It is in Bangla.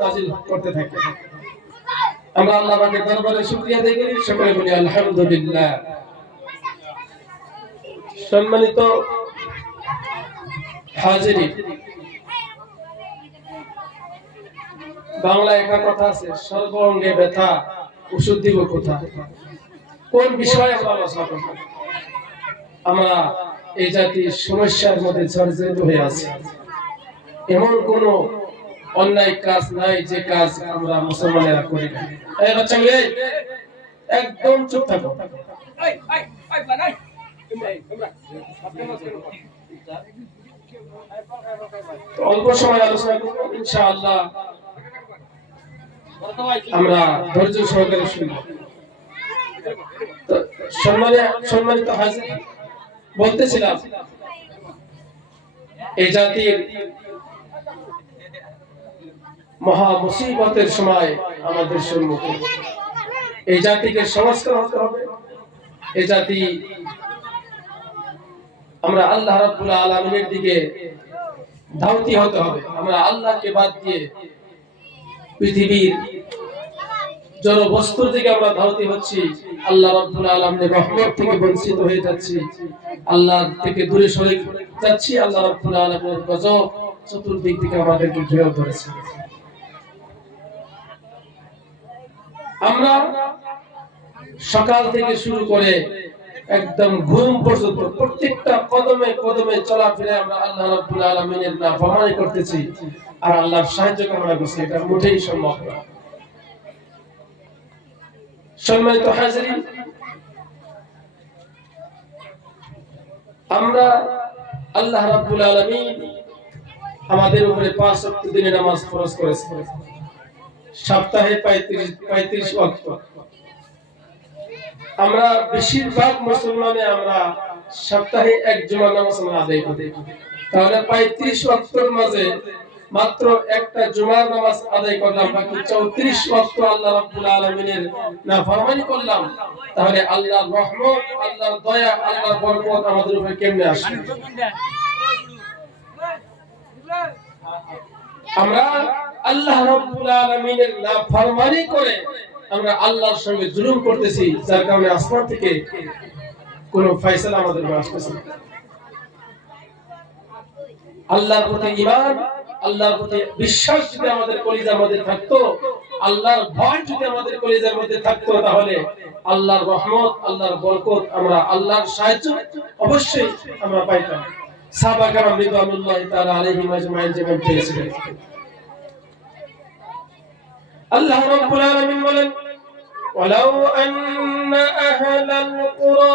নাযিল করতে থাকে। আমরা আল্লাহ পাকের দরবারে শুকরিয়া আদায় করি, সকলে বলি আলহামদুলিল্লাহ। সম্মানিত হাজিরিন, বাংলায় একটা কথা আছে, সর্ব অঙ্গে ব্যথা ওষুধ দিব কোথায়। কোন বিষয়ে আমরা আলোচনা করব? আমরা এই জাতির সমস্যার মধ্যে জর্জরিত হয়ে আছি। এমন কোন অন্যায় কাজ নাই যে কাজ আমরা মুসলমানেরা করি না। এই বাচ্চা মেয়ে একদম চুপ থাকো। অল্প সময় আলোচনা করব, ইনশাআল্লাহ আমরা ধৈর্য সহকারে শুনব। সম্মানিত হাজির, বলতেছিলাম এই জাতির মহা মুসিবতের সময় আমাদের সম্মুখে। এই জাতিকে সংস্কার হতে হবে। এই জাতি আমরা আল্লাহ রাব্বুল আলামিনের দিকে ধাওতি হতে হবে। আমরা আল্লাহকে বাদ দিয়ে পৃথিবীর জড় বস্তুর দিকে আমরা ধাওতি হচ্ছি। আল্লাহ রাব্বুল আলামিনের রহমত থেকে বঞ্চিত হয়ে যাচ্ছি, আল্লাহ থেকে দূরে সরে যাচ্ছি। আল্লাহ রাব্বুল আলামিনের গজব চতুর্দিক থেকে আমাদেরকে ঘিরে ধরেছে। আমরা সকাল থেকে শুরু করে একদম ঘুম পর্যন্ত প্রত্যেকটা কদমে কদমে চলাফেরা আমরা আল্লাহ রাব্বুল আলামিনের নাফরমানি করতেছি, আর আল্লাহর সাহায্য কামনা করছি। এটা মোটেই সম্ভব না। সম্মানিত হাজিরিন, আমরা আল্লাহ রাব্বুল আলামিন আমাদের উপরে 5 ওয়াক্ত দিনে নামাজ ফরজ করেছেন। সপ্তাহে 35 ওয়াক্ত। আমরা বেশিরভাগ মুসলমানে আমরা সপ্তাহে এক জুমার নামাজ আমরা আদায় করি। তাহলে 35 ওয়াক্তের মাঝে মাত্র একটা জুমার নামাজ আদায় করলাম, বাকি 34 ওয়াক্ত আল্লাহ রাব্বুল আলামিনের নাফরমানি করলাম। তাহলে আল্লাহর রহমত, আল্লাহর দয়া, আল্লাহর বরকত আমাদের উপরে কেমনে আসবে? আমরা আল্লাহ রাব্বুল আলামিনের নাফরমানি করে আমরা আল্লাহর সঙ্গে জুলুম করতেছি, যার কারণে আসমান থেকে কোনো ফয়সালা আমাদের উপর আসতেছে না। আল্লাহর প্রতি ঈমান, আল্লাহর প্রতি বিশ্বাস যদি আমাদের কলিজার মধ্যে থাকতো, আল্লাহর ভয় যদি আমাদের কলিজার মধ্যে থাকতো, তাহলে আল্লাহর রহমত, আল্লাহর বরকত, আমরা আল্লাহর সাহায্য অবশ্যই আমরা পাইতাম। সাহাবা কেরাম রিদওয়ানুল্লাহি তাআলা আলাইহিম আজমাইন যেমন পেয়েছিলেন। আল্লাহ রাব্বুল আলামিন বলেন, ওয়ালাউ আন্না আহলাল কুরা